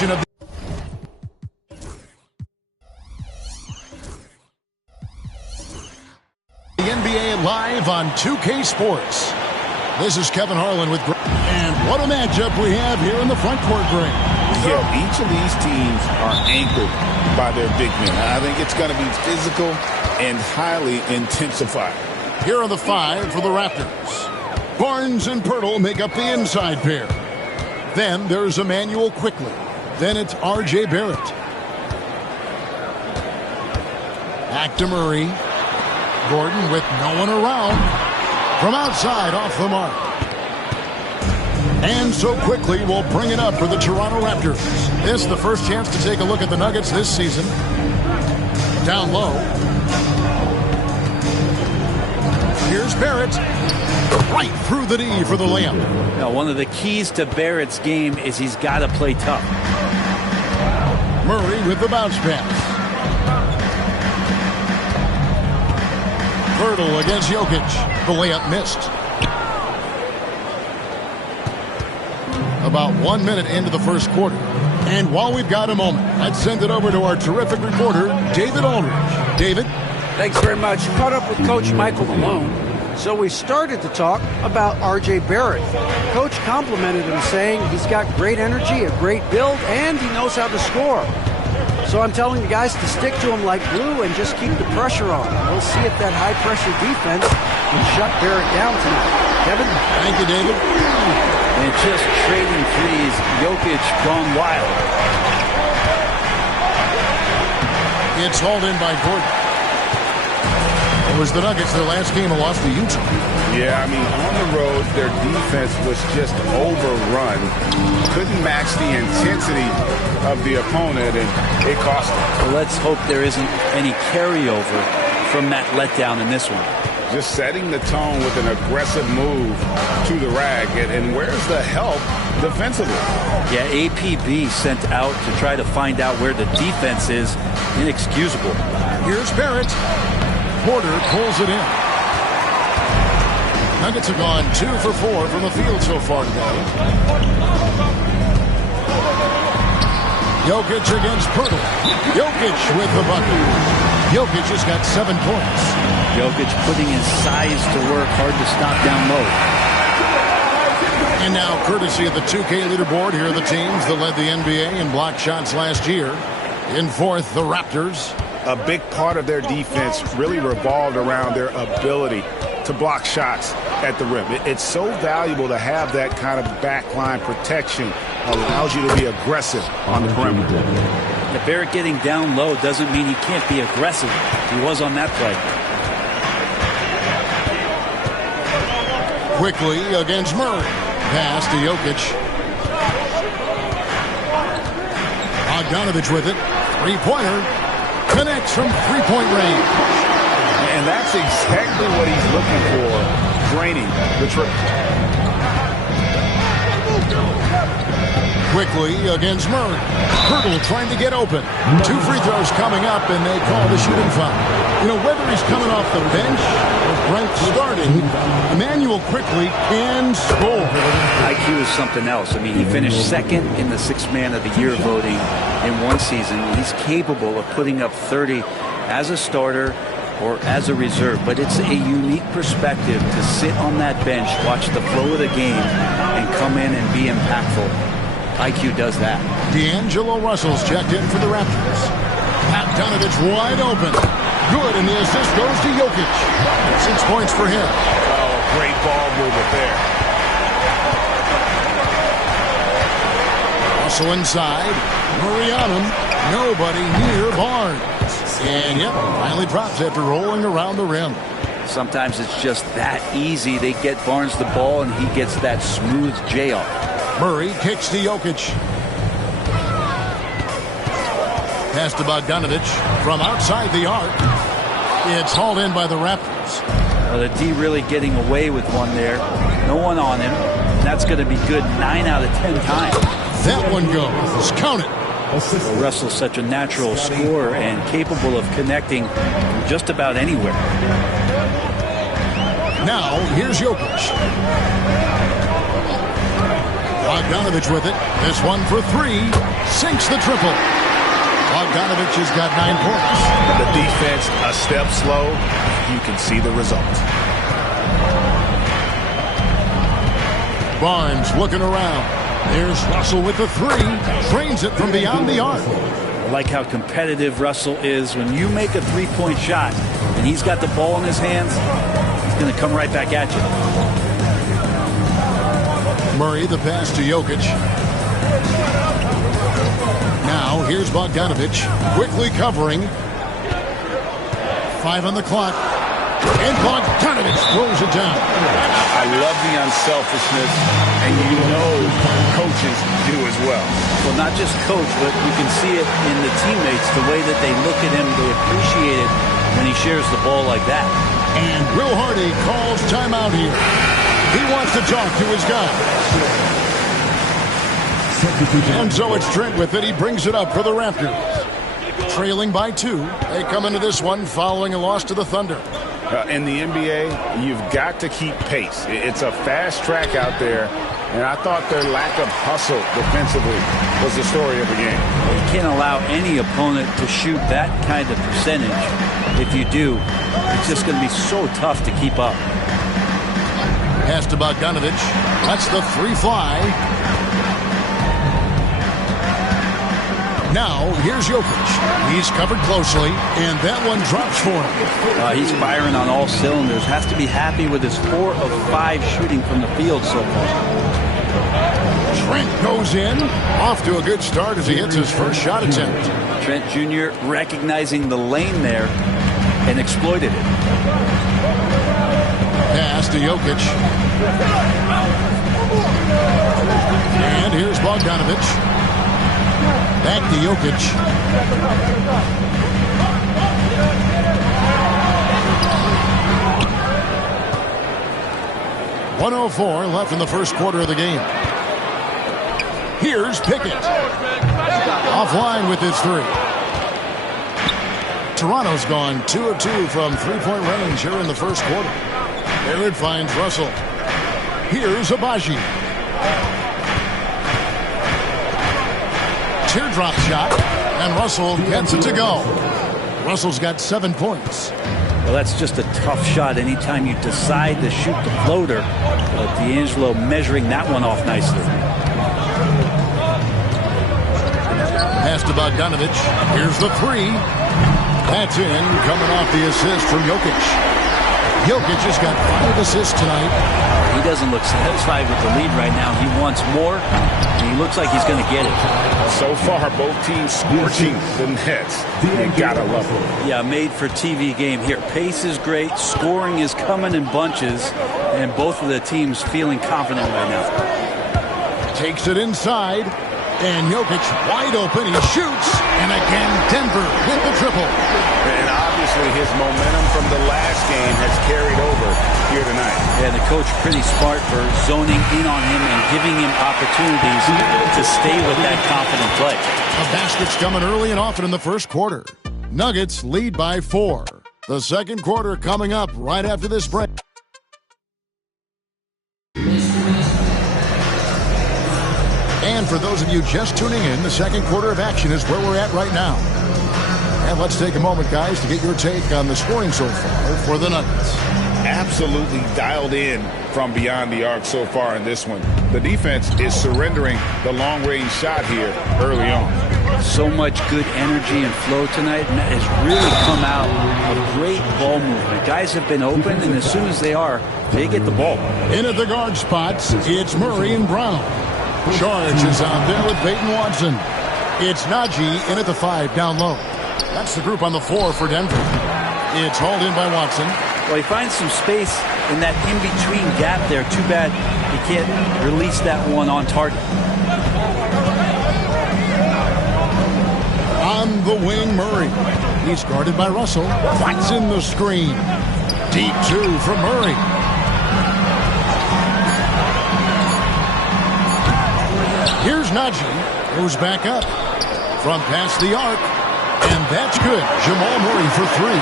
edition of the NBA live on 2K Sports. This is Kevin Harlan with and what a matchup we have here in the front court, Greg. Yeah, each of these teams are anchored by their big men. I think it's going to be physical and highly intensified. Here are the 5 for the Raptors. Barnes and Pirtle make up the inside pair. Then there's Emmanuel Quickly. Then it's R.J. Barrett. Back to Murray. Gordon with no one around. From outside, off the mark. And so quickly, we'll bring it up for the Toronto Raptors. This is the first chance to take a look at the Nuggets this season. Down low. Here's Barrett. Right through the D for the layup. Now, one of the keys to Barrett's game is he's got to play tough. Murray with the bounce pass. Pirtle against Jokic. The layup missed. About 1 minute into the first quarter. And while we've got a moment, let's send it over to our terrific reporter, David Aldridge. David? Thanks very much. Caught up with Coach Michael Malone. So we started to talk about R.J. Barrett. Coach complimented him, saying he's got great energy, a great build, and he knows how to score. So I'm telling the guys to stick to him like glue and just keep the pressure on. We'll see if that high-pressure defense can shut Barrett down tonight. Kevin? Thank you, David. And just trading threes, Jokic gone wild. It's hauled in by Gordon. It was the Nuggets, their last game, a loss to Utah. Yeah, I mean, on the road, their defense was just overrun. Couldn't match the intensity of the opponent, and it cost them. Well, let's hope there isn't any carryover from that letdown in this one. Just setting the tone with an aggressive move to the rack. And where's the help defensively? Yeah, APB sent out to try to find out where the defense is. Inexcusable. Here's Barrett. Porter pulls it in. Nuggets have gone 2 for 4 from the field so far today. Jokic against Pirtle. Jokic with the bucket. Jokic has got 7 points. Jokic putting his size to work, hard to stop down low. And now, courtesy of the 2K leaderboard, here are the teams that led the NBA in block shots last year. In fourth, the Raptors. A big part of their defense really revolved around their ability to block shots at the rim. It's so valuable to have that kind of backline protection. Allows you to be aggressive on the perimeter. The Barrett getting down low doesn't mean he can't be aggressive. He was on that play. Quickly against Murray. Pass to Jokic. Bogdanovich with it. Three-pointer. Connects from three-point range. And that's exactly what he's looking for. Draining the triple. Quickly against Murray. Pirtle trying to get open. 2 free throws coming up, and they call the shooting foul. You know, whether he's coming off the bench or Brent starting, Emmanuel Quickly can score. IQ is something else. I mean, he finished second in the Sixth Man of the Year voting in one season. He's capable of putting up 30 as a starter or as a reserve, but it's a unique perspective to sit on that bench, watch the flow of the game, and come in and be impactful. IQ does that. D'Angelo Russell's checked in for the Raptors. Bogdanovich wide open. Good, and the assist goes to Jokic. 6 points for him. Oh, great ball movement there. Russell inside. Murray on him. Nobody near Barnes. And yep, finally drops after rolling around the rim. Sometimes it's just that easy. They get Barnes the ball, and he gets that smooth J off. Murray kicks to Jokic. Pass to Bogdanovich from outside the arc. It's hauled in by the Raptors. Well, the D really getting away with one there. No one on him. That's going to be good 9 out of 10 times. That one goes. Count it. Well, Russell's such a natural scorer and capable of connecting from just about anywhere. Now, here's Jokic. Bogdanovich with it. This one for three. Sinks the triple. Bogdanovich has got 9 points. The defense a step slow. You can see the result. Barnes looking around. There's Russell with the three. Drains it from beyond the arc. I like how competitive Russell is. When you make a three-point shot and he's got the ball in his hands, he's going to come right back at you. Murray, the pass to Jokic. Now, here's Bogdanovich, quickly covering. 5 on the clock. And Bogdanovich throws it down. I love the unselfishness, and you know coaches do as well. Well, not just coach, but you can see it in the teammates, the way that they look at him. They appreciate it when he shares the ball like that. And Will Hardy calls timeout here. He wants to talk to his guy. And so it's Trent with it. He brings it up for the Raptors. Trailing by 2. They come into this one following a loss to the Thunder. In the NBA, you've got to keep pace. It's a fast track out there, and I thought their lack of hustle defensively was the story of the game. You can't allow any opponent to shoot that kind of percentage. If you do, it's just going to be so tough to keep up. Pass to Bogdanovich. That's the three fly. Now, here's Jokic. He's covered closely, and that one drops for him. He's firing on all cylinders. Has to be happy with his 4 of 5 shooting from the field so far. Trent goes in. Off to a good start as he hits his first shot attempt. Trent Jr. recognizing the lane there and exploited it. Pass to Jokic. And here's Bogdanovich. Back to Jokic. .104 left in the first quarter of the game. Here's Pickett. Offline with his three. Toronto's gone 2 of 2 from three-point range here in the first quarter. There it finds Russell. Here's Abaji. Teardrop shot, and Russell gets it to go. Russell's got 7 points. Well, that's just a tough shot anytime you decide to shoot the floater. But D'Angelo measuring that one off nicely. Pass to Bogdanovich. Here's the three. That's in, coming off the assist from Jokic. Jokic has got 5 assists tonight. He doesn't look satisfied with the lead right now. He wants more, and he looks like he's going to get it. So far, both teams scorching the Nets. You gotta love it. Yeah, made for TV game here. Pace is great. Scoring is coming in bunches, and both of the teams feeling confident right now. Takes it inside, and Jokic wide open. He shoots, and again Denver with the triple. And obviously his momentum from the last game has carried over here tonight. Yeah, the coach pretty smart for zoning in on him and giving him opportunities to stay with that confident play. The basket's coming early and often in the first quarter. Nuggets lead by 4. The second quarter coming up right after this break. And for those of you just tuning in, the second quarter of action is where we're at right now. And let's take a moment, guys, to get your take on the scoring so far for the Nuggets. Absolutely dialed in from beyond the arc so far in this one. The defense is surrendering the long-range shot here early on. So much good energy and flow tonight, and that has really come out of great ball movement. Guys have been open, and as soon as they are, they get the ball. In at the guard spots, it's Murray and Brown. George is out there with Peyton Watson. It's Najee in at the 5 down low. That's the group on the floor for Denver. It's hauled in by Watson. Well, he finds some space in that in-between gap there. Too bad he can't release that one on target. On the wing, Murray. He's guarded by Russell. Watson the screen. Deep 2 from Murray. Here's Najee. Goes back up. From past the arc. And that's good. Jamal Murray for 3.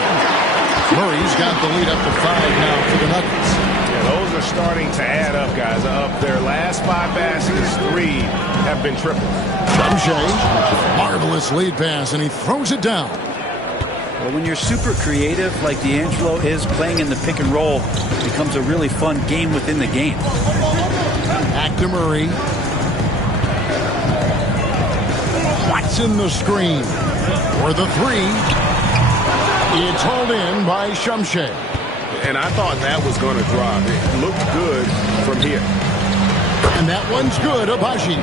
Murray's got the lead up to 5 now for the Nuggets. Yeah, those are starting to add up, guys. Of their last 5 baskets, 3 have been triples. Shea, marvelous lead pass, and he throws it down. Well, when you're super creative like D'Angelo is, playing in the pick and roll becomes a really fun game within the game. Back to Murray. Watson the screen for the 3. It's hauled in by Shea. And I thought that was going to drop. It looked good from here. And that one's good, Abaji.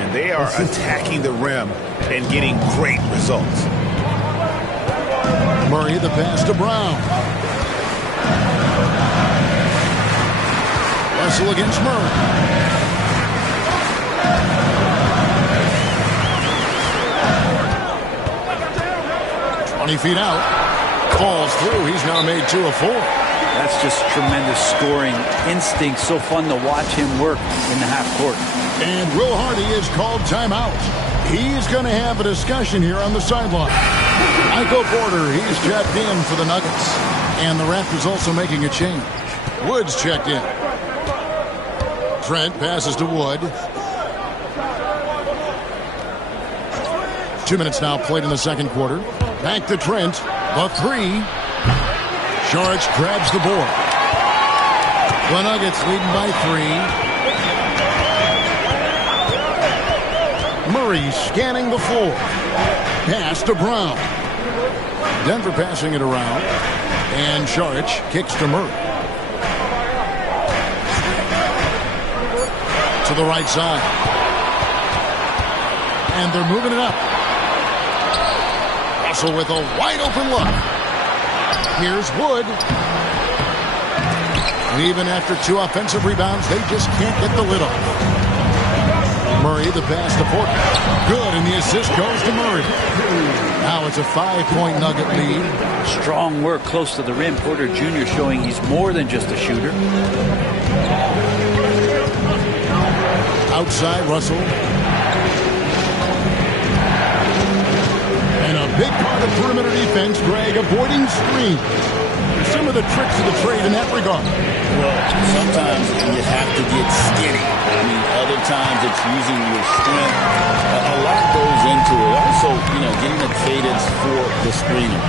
And they are attacking the rim and getting great results. Murray, the pass to Brown. Russell against Murray. Feet out. Falls through. He's now made 2 of 4. That's just tremendous scoring instinct. So fun to watch him work in the half court. And Will Hardy is called timeout. He's going to have a discussion here on the sideline. Michael Porter, he's checked in for the Nuggets. And the ref is also making a change. Wood's checked in. Trent passes to Wood. 2 minutes now played in the second quarter. Back to Trent. The 3. Saric grabs the board. The Nuggets leading by 3. Murray scanning the floor. Pass to Brown. Denver passing it around. And Saric kicks to Murray. To the right side. And they're moving it up. With a wide open look. Here's Wood. And even after 2 offensive rebounds, they just can't get the lid off. Murray, the pass to Porter. Good, and the assist goes to Murray. Now it's a 5-point Nugget lead. Strong work close to the rim. Porter Jr. showing he's more than just a shooter. Outside, Russell. Big part of perimeter defense, Greg, avoiding screens. Some of the tricks of the trade in that regard. Well, sometimes you have to get skinny. I mean, other times it's using your strength. A lot goes into it. Also, getting the cadence for the screener.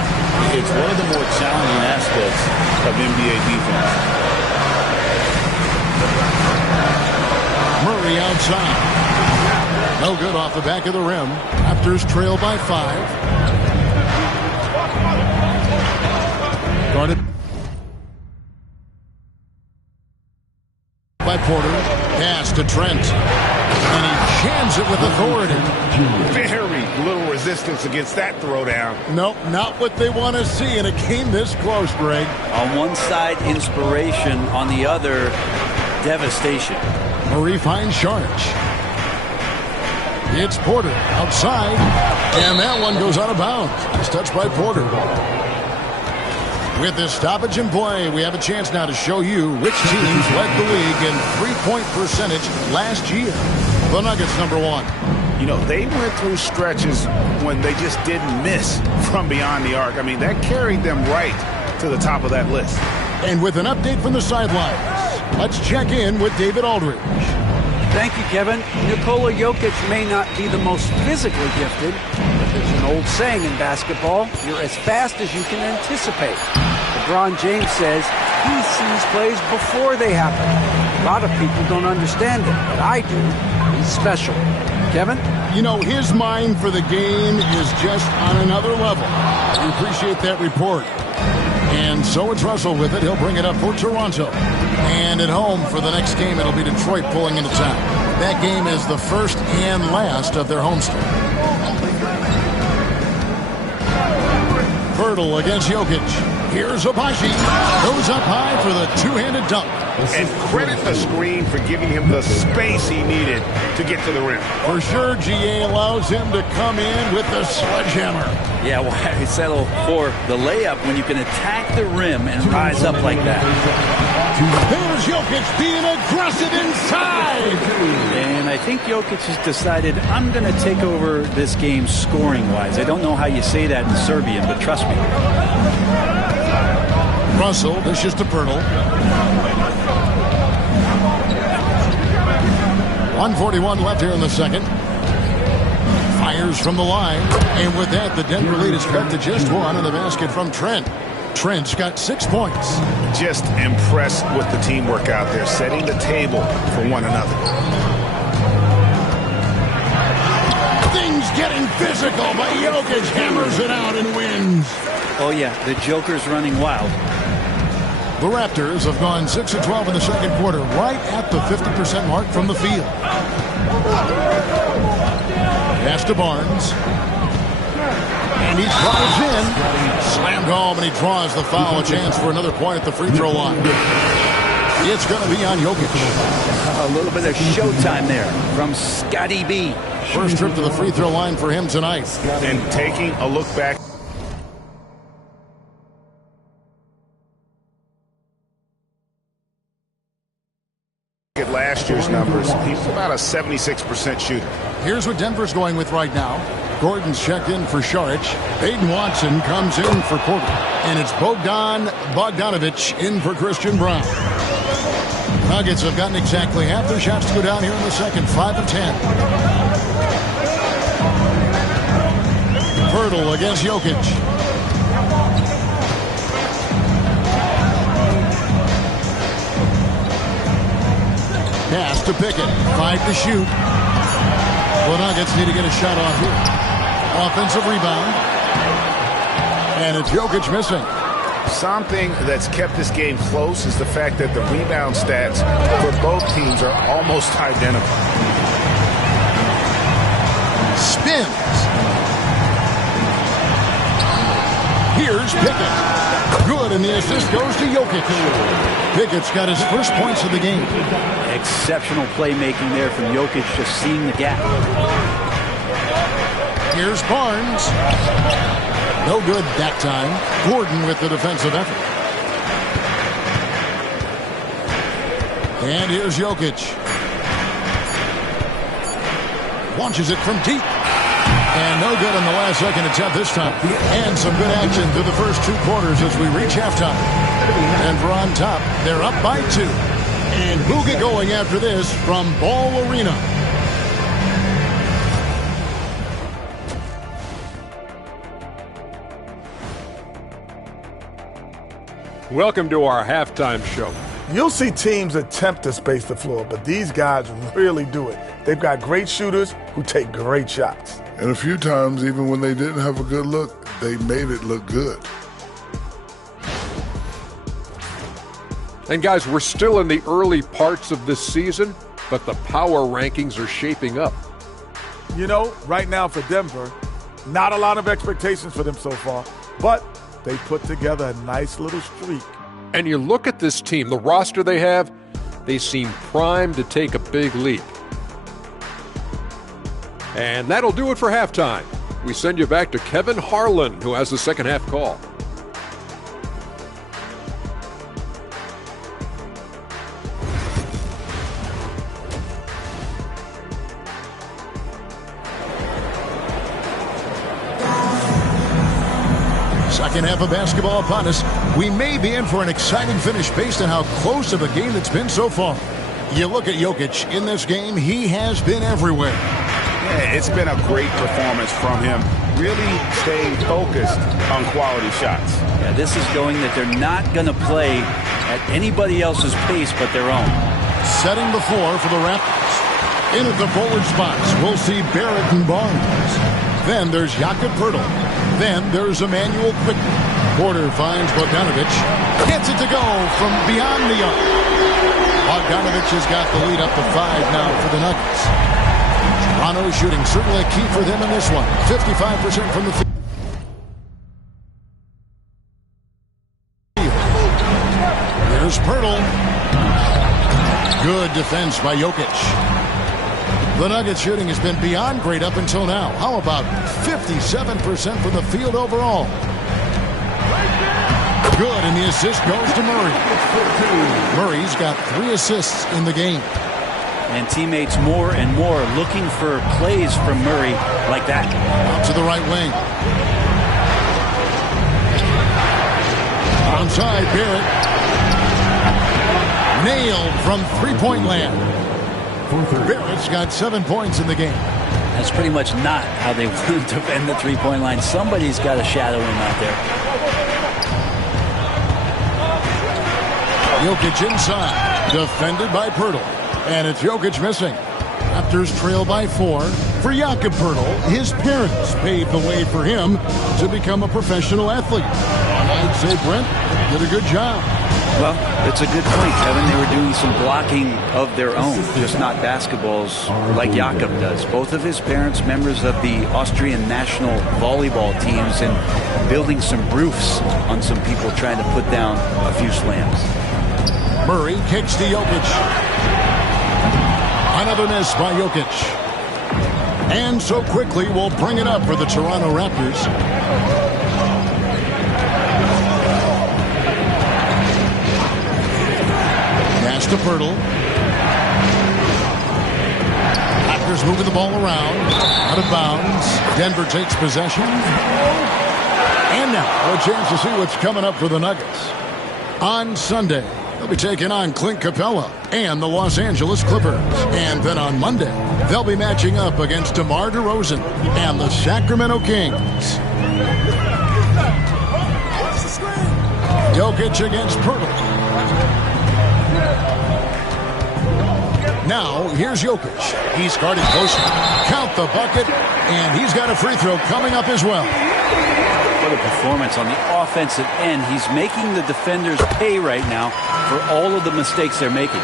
It's one of the more challenging aspects of NBA defense. Murray outside. No good off the back of the rim. Raptors trail by 5. Guarded by Porter. Pass to Trent. And he jams it with authority. Very little resistance against that throwdown. Nope, not what they want to see in a game this close, Greg. On one side, inspiration. On the other, devastation. Murray finds Saric. It's Porter outside. And that one goes out of bounds. It's touched by Porter. With this stoppage in play, we have a chance now to show you which teams led the league in three-point percentage last year. The Nuggets, number 1. They went through stretches when they just didn't miss from beyond the arc. I mean, that carried them right to the top of that list. And with an update from the sidelines, let's check in with David Aldridge. Thank you, Kevin. Nikola Jokic may not be the most physically gifted, but there's an old saying in basketball, you're as fast as you can anticipate. LeBron James says he sees plays before they happen. A lot of people don't understand it, but I do. He's special. Kevin? His mind for the game is just on another level. We appreciate that report. And so it's Russell with it. He'll bring it up for Toronto. And at home for the next game, it'll be Detroit pulling into town. That game is the first and last of their homestand. Pirtle against Jokic. Here's Abaji. Goes up high for the two-handed dunk. And credit the screen for giving him the space he needed to get to the rim. For sure, GA allows him to come in with the sledgehammer. Yeah, why settle for the layup when you can attack the rim and rise up like that? There's Jokic being aggressive inside. And I think Jokic has decided, I'm going to take over this game scoring-wise. I don't know how you say that in Serbian, but trust me. Russell, dishes to Pirtle. 1:41 left here in the second. Fires from the line. And with that, the Denver lead is cut to just one on the basket from Trent. Trent's got 6 points. Just impressed with the teamwork out there, setting the table for one another. Things getting physical, but Jokic hammers it out and wins. Oh, yeah, the Joker's running wild. The Raptors have gone 6 of 12 in the second quarter, right at the 50% mark from the field. Pass to Barnes. And he drives in. Slammed home, and he draws the foul. A chance for another point at the free throw line. It's going to be on Jokic. A little bit of showtime there from Scotty B. First trip to the free throw line for him tonight. And taking a look back at last year's numbers, he's about a 76% shooter. Here's what Denver's going with right now. Gordon's checked in for Šarić. Aiden Watson comes in for Porter. And it's Bogdanović in for Christian Brown. Nuggets have gotten exactly half their shots to go down here in the second, 5 of 10. Pirtle against Jokic. Pass to Pickett. 5 to shoot. The Nuggets need to get a shot off here. Offensive rebound. And it's Jokic missing. Something that's kept this game close is the fact that the rebound stats for both teams are almost identical. Spins. Here's Pickett. Good, and the assist goes to Jokic. Pickett's got his first points of the game. Exceptional playmaking there from Jokic, just seeing the gap. Here's Barnes. No good that time. Gordon with the defensive effort. And here's Jokic. Launches it from deep. And no good on the last second attempt this time. And some good action through the first 2 quarters as we reach halftime. Denver on top. They're up by 2. And who get going after this from Ball Arena? Welcome to our halftime show. You'll see teams attempt to space the floor, but these guys really do it. They've got great shooters who take great shots. And a few times, even when they didn't have a good look, they made it look good. And guys, we're still in the early parts of this season, but the power rankings are shaping up. You know, right now for Denver, not a lot of expectations for them so far, but they put together a nice little streak. And you look at this team, the roster they have, they seem primed to take a big leap. And that'll do it for halftime. We send you back to Kevin Harlan, who has the second half call. Second half of basketball upon us. We may be in for an exciting finish based on how close of a game it's been so far. You look at Jokic in this game, he has been everywhere. Yeah, it's been a great performance from him. Really staying focused on quality shots. Yeah, this is showing that they're not going to play at anybody else's pace but their own. Setting the floor for the Raptors. In at the forward spots, we'll see Barrett and Barnes. Then there's Jakob Poeltl. Then there's Emmanuel Quickly. Porter finds Bogdanović. Gets it to go from beyond the arc. Bogdanović has got the lead up to 5 now for the Nuggets. Toronto shooting certainly a key for them in this one. 55% from the field. Here's Poeltl. Good defense by Jokic. The Nuggets shooting has been beyond great up until now. How about 57% from the field overall? Good, and the assist goes to Murray. Murray's got 3 assists in the game. And teammates more and more looking for plays from Murray like that. Out to the right wing. Onside, Barrett. Nailed from three-point land. Barrett's got 7 points in the game. That's pretty much not how they want to defend the three-point line. Somebody's got to shadow him out there. Jokic inside, defended by Poeltl. And it's Jokic missing. Raptors trail by 4. For Jakob Poeltl, his parents paved the way for him to become a professional athlete. I'd say Brent did a good job. Well, it's a good point, Kevin. They were doing some blocking of their own, just not basketballs like Jakob does. Both of his parents, members of the Austrian national volleyball teams, and building some roofs on some people trying to put down a few slams. Murray kicks to Jokic. Another miss by Jokic. And so quickly we'll bring it up for the Toronto Raptors. Pass to Poeltl. Raptors moving the ball around. Out of bounds. Denver takes possession. And now a chance to see what's coming up for the Nuggets. On Sunday, they'll be taking on Clint Capella and the Los Angeles Clippers. And then on Monday, they'll be matching up against DeMar DeRozan and the Sacramento Kings. Jokic against Poeltl. Now, here's Jokic. He's guarded closely. Count the bucket, and he's got a free throw coming up as well. What a performance on the offensive end. He's making the defenders pay right now for all of the mistakes they're making.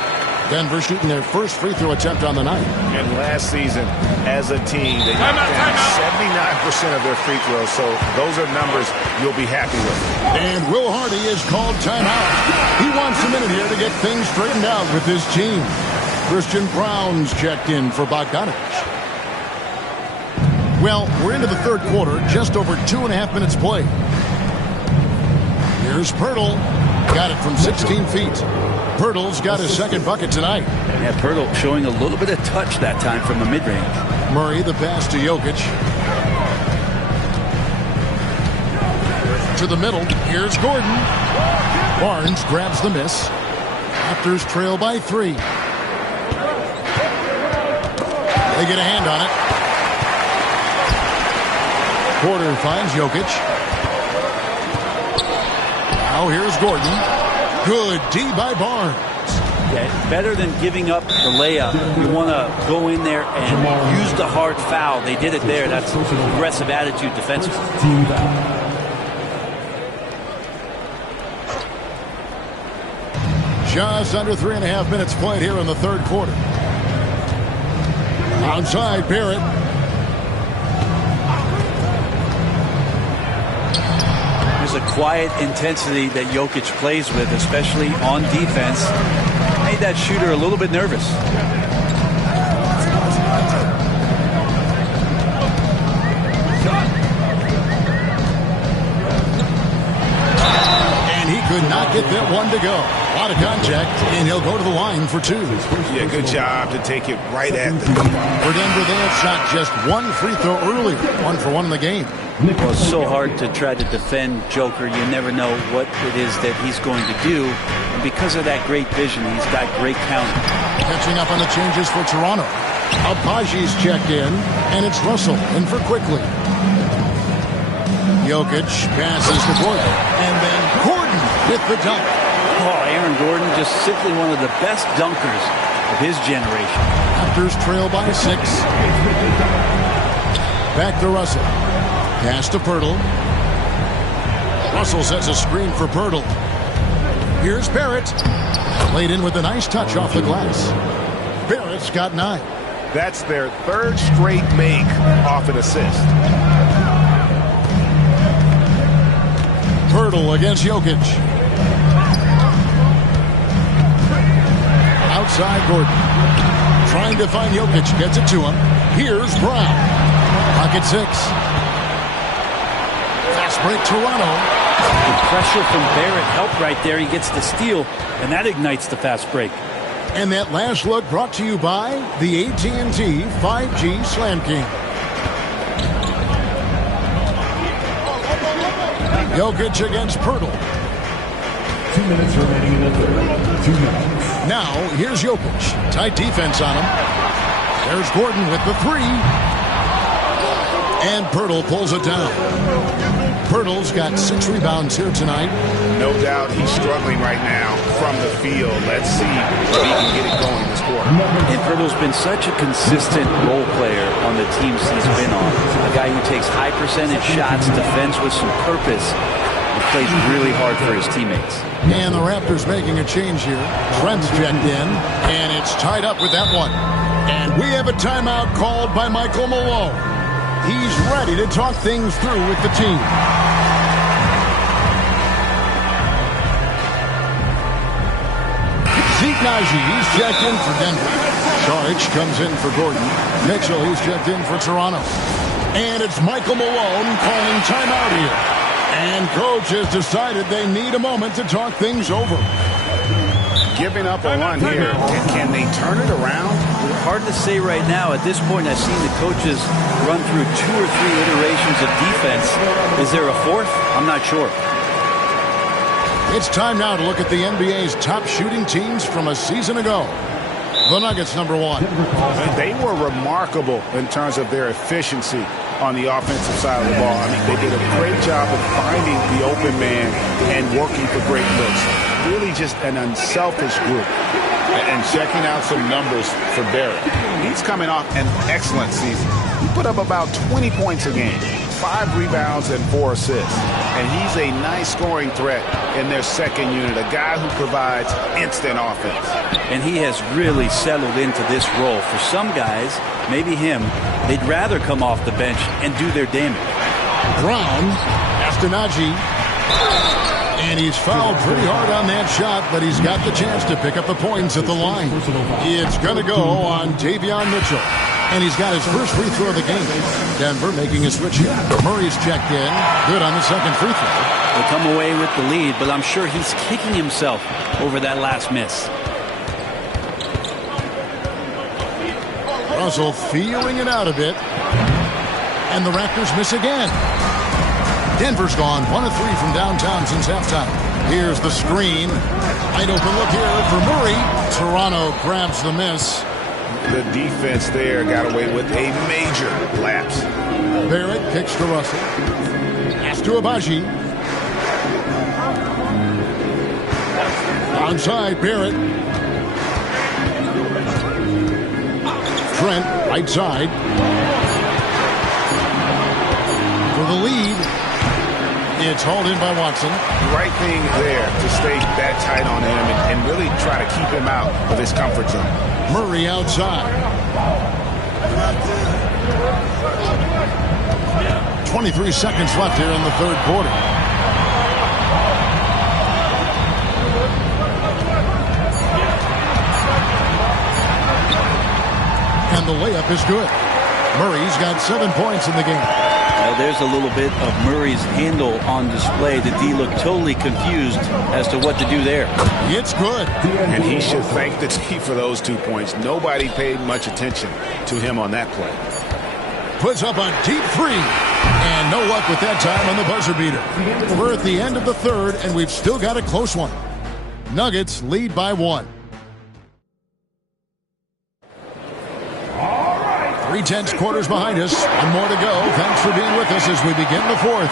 Denver shooting their first free throw attempt on the night. And last season, as a team, they knocked down 79% of their free throws, so those are numbers you'll be happy with. And Will Hardy is called timeout. He wants a minute here to get things straightened out with his team. Christian Brown's checked in for Bogdanovich. Well, we're into the third quarter, just over 2.5 minutes played. Here's Poeltl. Got it from 16 feet. Poeltl's got his second bucket tonight. Yeah, Poeltl showing a little bit of touch that time from the mid-range. Murray the pass to Jokic. To the middle. Here's Gordon. Barnes grabs the miss. Raptors trail by 3. They get a hand on it. Porter finds Jokic. Now here's Gordon. Good D by Barnes. Yeah, better than giving up the layup. You want to go in there and use the hard foul. They did it there. That's aggressive attitude defensively. Just under 3.5 minutes played here in the third quarter. Outside, Barrett. There's a quiet intensity that Jokic plays with, especially on defense. Made that shooter a little bit nervous. And he could not get that one to go. A lot of contact, and he'll go to the line for 2. Yeah, good job to take it right at them. For Denver, they have shot just 1 free throw earlier. 1 for 1 in the game. Well, it's so hard to try to defend Joker. You never know what it is that he's going to do. And because of that great vision, he's got great counting. Catching up on the changes for Toronto. Abaji's checked in, and it's Russell in for Quickly. Jokic passes to Gordon, and then Gordon with the dunk. Oh, Aaron Gordon, just simply one of the best dunkers of his generation. Raptors trail by 6. Back to Russell. Pass to Poeltl. Russell sets a screen for Poeltl. Here's Barrett. Laid in with a nice touch off the glass. Barrett's got 9. That's their third straight make off an assist. Poeltl against Jokic. Outside Gordon. Trying to find Jokic. Gets it to him. Here's Brown. Pocket 6. Fast break Toronto. The pressure from Barrett helped right there. He gets the steal, and that ignites the fast break. And that last look brought to you by the AT&T 5G Slam King. Jokic against Poeltl. 2 minutes remaining in the third. 2 minutes. Now, here's Jokic. Tight defense on him. There's Gordon with the three. And Pirtle pulls it down. Pirtle's got 6 rebounds here tonight. No doubt he's struggling right now from the field. Let's see if he can get it going this quarter. And Pirtle's been such a consistent role player on the teams he's been on. A guy who takes high percentage shots, defends with some purpose, and plays really hard for his teammates. And the Raptors making a change here. Trent's checked in, and it's tied up with that one. And we have a timeout called by Michael Malone. He's ready to talk things through with the team. Zeke Naji, he's checked in for Denver. Saric comes in for Gordon. Mitchell, he's checked in for Toronto. And it's Michael Malone calling timeout here. And coach has decided they need a moment to talk things over. Giving up a run here. Can they turn it around? Hard to say right now. At this point, I've seen the coaches run through 2 or 3 iterations of defense. Is there a fourth? I'm not sure. It's time now to look at the NBA's top shooting teams from a season ago. The Nuggets, number 1. They were remarkable in terms of their efficiency on the offensive side of the ball. I mean, they did a great job of finding the open man and working for great looks. Really just an unselfish group. And checking out some numbers for Barrett. He's coming off an excellent season. He put up about 20 points a game, 5 rebounds and 4 assists. And he's a nice scoring threat in their second unit, a guy who provides instant offense. And he has really settled into this role. For some guys, maybe him, they'd rather come off the bench and do their damage. Brown, Astonagi. And he's fouled pretty hard on that shot, but he's got the chance to pick up the points at the line. It's going to go on Davion Mitchell. And he's got his first free throw of the game. Denver making a switch here. Murray's checked in. Good on the second free throw. They come away with the lead, but I'm sure he's kicking himself over that last miss. Russell feeling it out a bit. And the Raptors miss again. Denver's gone 1 of 3 from downtown since halftime. Here's the screen. Wide open look here for Murray. Toronto grabs the miss. The defense there got away with a major lapse. Barrett kicks to Russell. Pass to Abaji. Onside, Barrett. Trent, right side. For the lead. It's hauled in by Watson. Right thing there to stay that tight on him and really try to keep him out of his comfort zone. Murray outside. 23 seconds left here in the third quarter. And the layup is good. Murray's got 7 points in the game. Well, there's a little bit of Murray's handle on display. The D looked totally confused as to what to do there. It's good. And he should thank the team for those 2 points. Nobody paid much attention to him on that play. Puts up a deep 3. And no luck with that time on the buzzer beater. We're at the end of the third, and we've still got a close one. Nuggets lead by 1. 3/10 quarters behind us. 1 more to go. Thanks for being with us as we begin the fourth.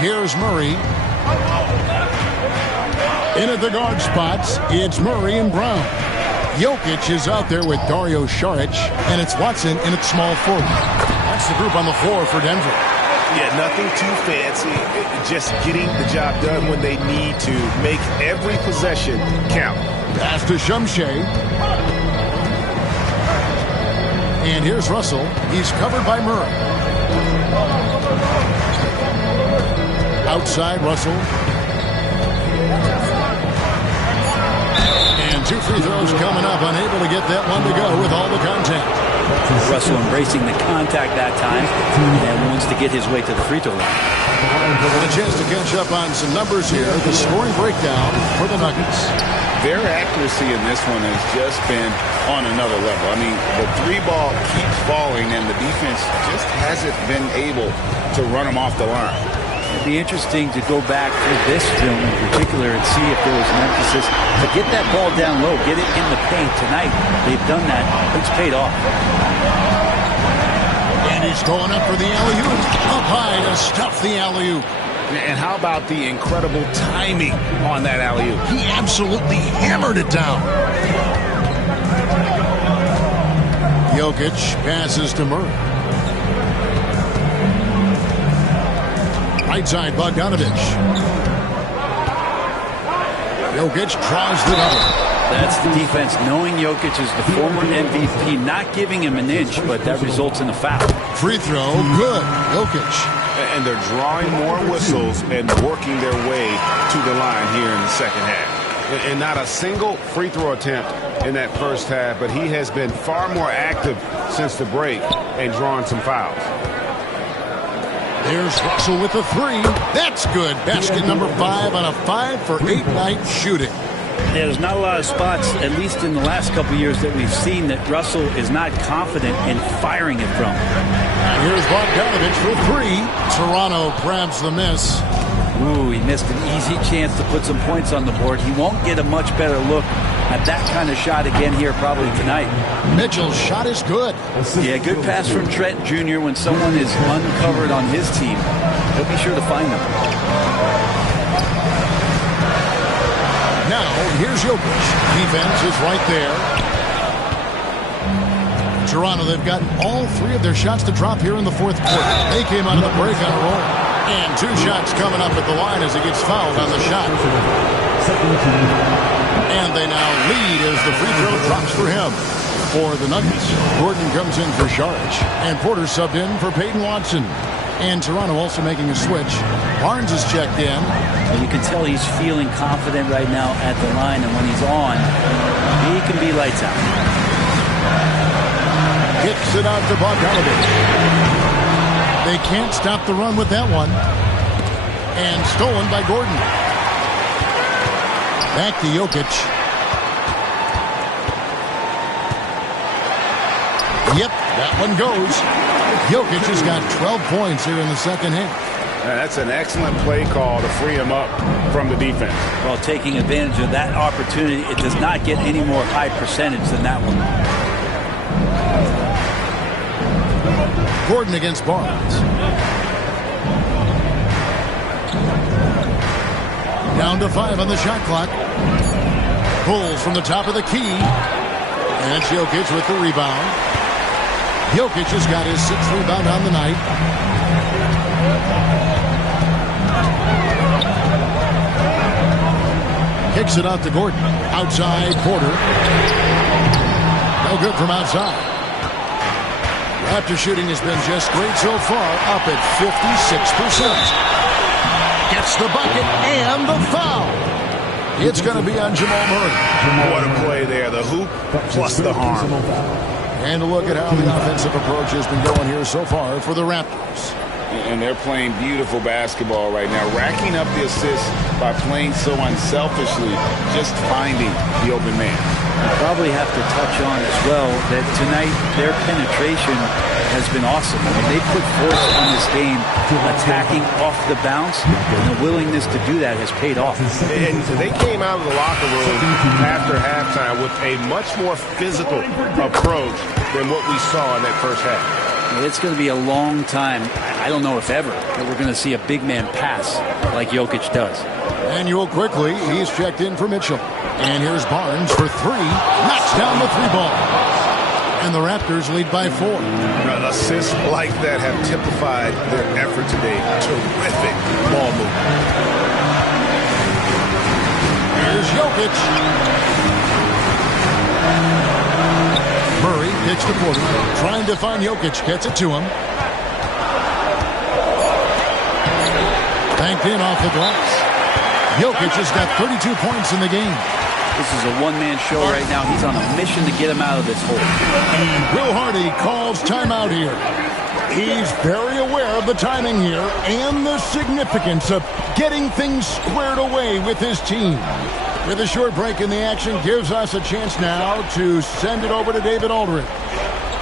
Here's Murray. In at the guard spots, it's Murray and Brown. Jokic is out there with Dario Saric, and it's Watson in at small forward. That's the group on the floor for Denver. Yeah, nothing too fancy. Just getting the job done when they need to. Make every possession count. Pass to Shumshay. And here's Russell. He's covered by Murray. Outside, Russell. And 2 free throws coming up. Unable to get that one to go with all the contact. Russell embracing the contact that time and wants to get his way to the free throw line. A chance to catch up on some numbers here. The scoring breakdown for the Nuggets. Their accuracy in this one has just been on another level. I mean, the 3-ball keeps falling, and the defense just hasn't been able to run them off the line. It'd be interesting to go back through this film in particular and see if there was an emphasis to get that ball down low, get it in the paint. Tonight, they've done that. It's paid off. And he's going up for the alley-oop. Up high to stuff the alley-oop. And how about the incredible timing on that alley-oop? He absolutely hammered it down. Jokic passes to Murray. Right side, Bogdanovich. Jokic draws the double. That's the defense, knowing Jokic is the former MVP, not giving him an inch, but that results in a foul. Free throw, good. Jokic. And they're drawing more whistles and working their way to the line here in the second half. And not a single free throw attempt in that first half, but he has been far more active since the break and drawing some fouls. There's Russell with the three. That's good. Basket number 5 on a 5-for-8 night shooting. Yeah, there's not a lot of spots, at least in the last couple of years, that we've seen that Russell is not confident in firing it from. Here's Bogdanovich for three. Toronto grabs the miss. Ooh, he missed an easy chance to put some points on the board. He won't get a much better look at that kind of shot again here probably tonight. Mitchell's shot is good. Yeah, good pass from Trent Jr. When someone is uncovered on his team, he'll be sure to find them. Now, here's Jokic. Defense is right there. Toronto, they've gotten all 3 of their shots to drop here in the fourth quarter. They came out of the break on a roll. And 2 shots coming up at the line as he gets fouled on the shot. And they now lead as the free throw drops for him. For the Nuggets, Gordon comes in for Saric. And Porter subbed in for Peyton Watson. And Toronto also making a switch. Barnes is checked in. And you can tell he's feeling confident right now at the line. And when he's on, he can be lights out. Kicks it out to Bogdanovich. They can't stop the run with that one. And stolen by Gordon. Back to Jokic. Yep, that one goes. Jokic has got 12 points here in the second half. That's an excellent play call to free him up from the defense. Well, taking advantage of that opportunity, it does not get any more high percentage than that one. Gordon against Barnes. Down to 5 on the shot clock. Pulls from the top of the key. And it's Jokic with the rebound. Jokic has got his 6th rebound on the night. Kicks it out to Gordon. Outside, Porter. No good from outside. Raptor shooting has been just great so far, up at 56%. Gets the bucket and the foul. It's going to be on Jamal Murray. What a play there. The hoop plus the harm. And a look at how the offensive approach has been going here so far for the Raptors. And they're playing beautiful basketball right now, racking up the assists by playing so unselfishly, just finding the open man. Probably have to touch on as well that tonight their penetration has been awesome. I mean, they put force on this game, attacking off the bounce, and the willingness to do that has paid off. And they came out of the locker room after halftime with a much more physical approach than what we saw in that first half. It's going to be a long time, I don't know if ever, that we're going to see a big man pass like Jokic does. Manuel quickly, he's checked in for Mitchell. And here's Barnes for 3. Knocks down the 3-ball. And the Raptors lead by 4. Assists like that have typified their effort today. Terrific ball movement. Here's Jokic. Murray kicks to Porter. Trying to find Jokic. Gets it to him. Banked in off the glass. Jokic has got 32 points in the game. This is a one-man show right now. He's on a mission to get him out of this hole. Will Hardy calls timeout here. He's very aware of the timing here and the significance of getting things squared away with his team. With a short break in the action, gives us a chance now to send it over to David Aldridge.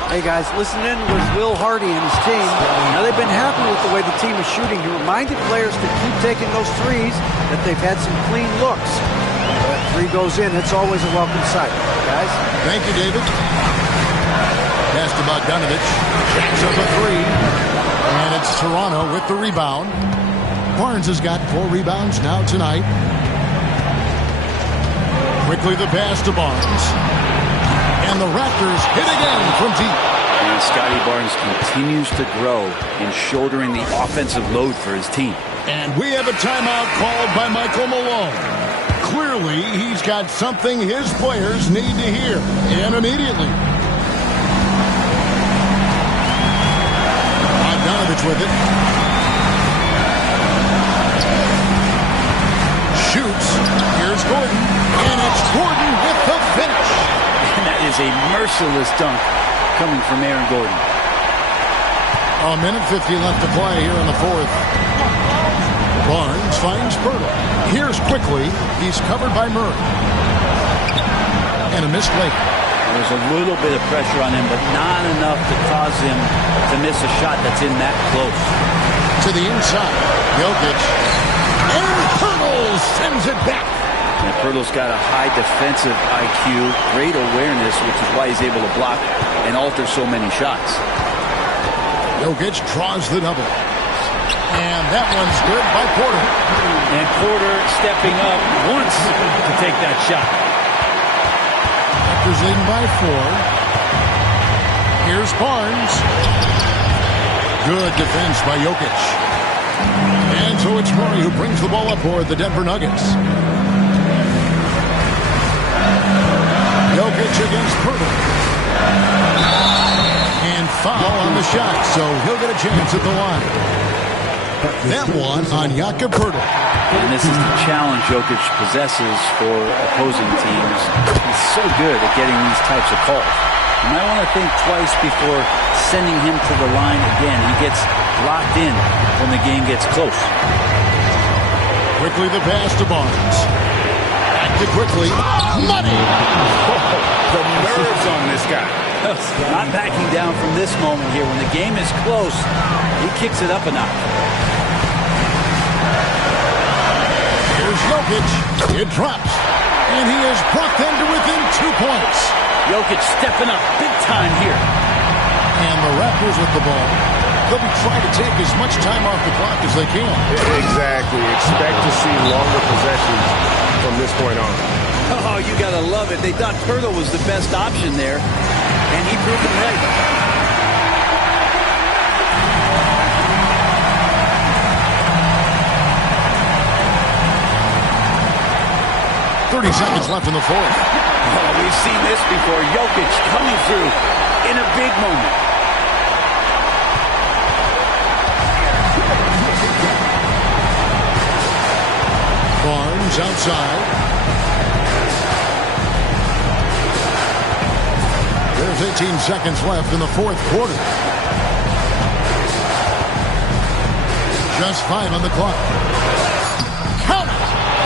Hey guys, listening was Will Hardy and his team. Now they've been happy with the way the team is shooting. He reminded players to keep taking those threes, that they've had some clean looks. That three goes in, it's always a welcome sight, guys. Thank you, David. Pass to Bogdanovich. Jacks up a three. And it's Toronto with the rebound. Barnes has got 4 rebounds now tonight. Quickly the pass to Barnes. And the Raptors hit again from deep. And Scotty Barnes continues to grow in shouldering the offensive load for his team. And we have a timeout called by Michael Malone. Clearly, he's got something his players need to hear. And immediately. Bogdanovich with it. Shoots. Here's Gordon. And it's Gordon with the finish. And that is a merciless dunk coming from Aaron Gordon. A minute 50 left to play here in the fourth. Barnes finds Pirtle. Here's quickly. He's covered by Murray. And a missed layup. There's a little bit of pressure on him, but not enough to cause him to miss a shot that's in that close. To the inside. Jokic. And Pirtle sends it back. And Pirtle's got a high defensive IQ, great awareness, which is why he's able to block and alter so many shots. Jokic draws the double. And that one's good by Porter. And Porter stepping up once to take that shot. Raptors leading by 4. Here's Barnes. Good defense by Jokic. And so it's Murray who brings the ball up for the Denver Nuggets. Jokic against Pirtle. And foul on the shot, so he'll get a chance at the line. That one on Jakob Pirtle. And this is the challenge Jokic possesses for opposing teams. He's so good at getting these types of calls. You might want to think twice before sending him to the line again. He gets locked in when the game gets close. Quickly the pass to Barnes. Quickly. Money! The nerves on this guy. Not backing down from this moment here. When the game is close, he kicks it up a notch. Here's Jokic. It drops. And he has brought them to within 2 points. Jokic stepping up big time here. And the Raptors with the ball. They'll be trying to take as much time off the clock as they can. Exactly. Expect to see longer possessions from this point on. Oh, you got to love it. They thought Pirtle was the best option there, and he proved them right. .30 seconds left in the fourth. Oh, we've seen this before. Jokic coming through in a big moment. Barnes outside. There's 18 seconds left in the fourth quarter. Just 5 on the clock. Count it!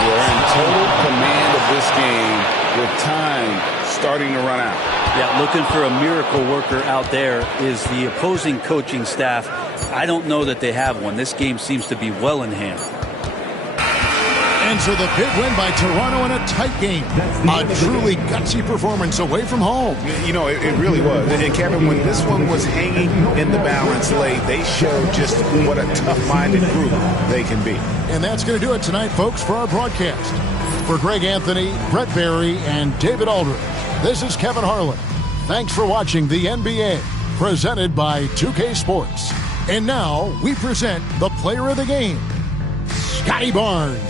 We're in total command of this game with time starting to run out. Yeah, looking for a miracle worker out there is the opposing coaching staff. I don't know that they have one. This game seems to be well in hand. And so the big win by Toronto in a tight game. A truly gutsy performance away from home. You know, it really was. And Kevin, when this one was hanging in the balance late, they showed just what a tough-minded group they can be. And that's going to do it tonight, folks, for our broadcast. For Greg Anthony, Brett Barry, and David Aldridge, this is Kevin Harlan. Thanks for watching the NBA, presented by 2K Sports. And now we present the player of the game, Scotty Barnes.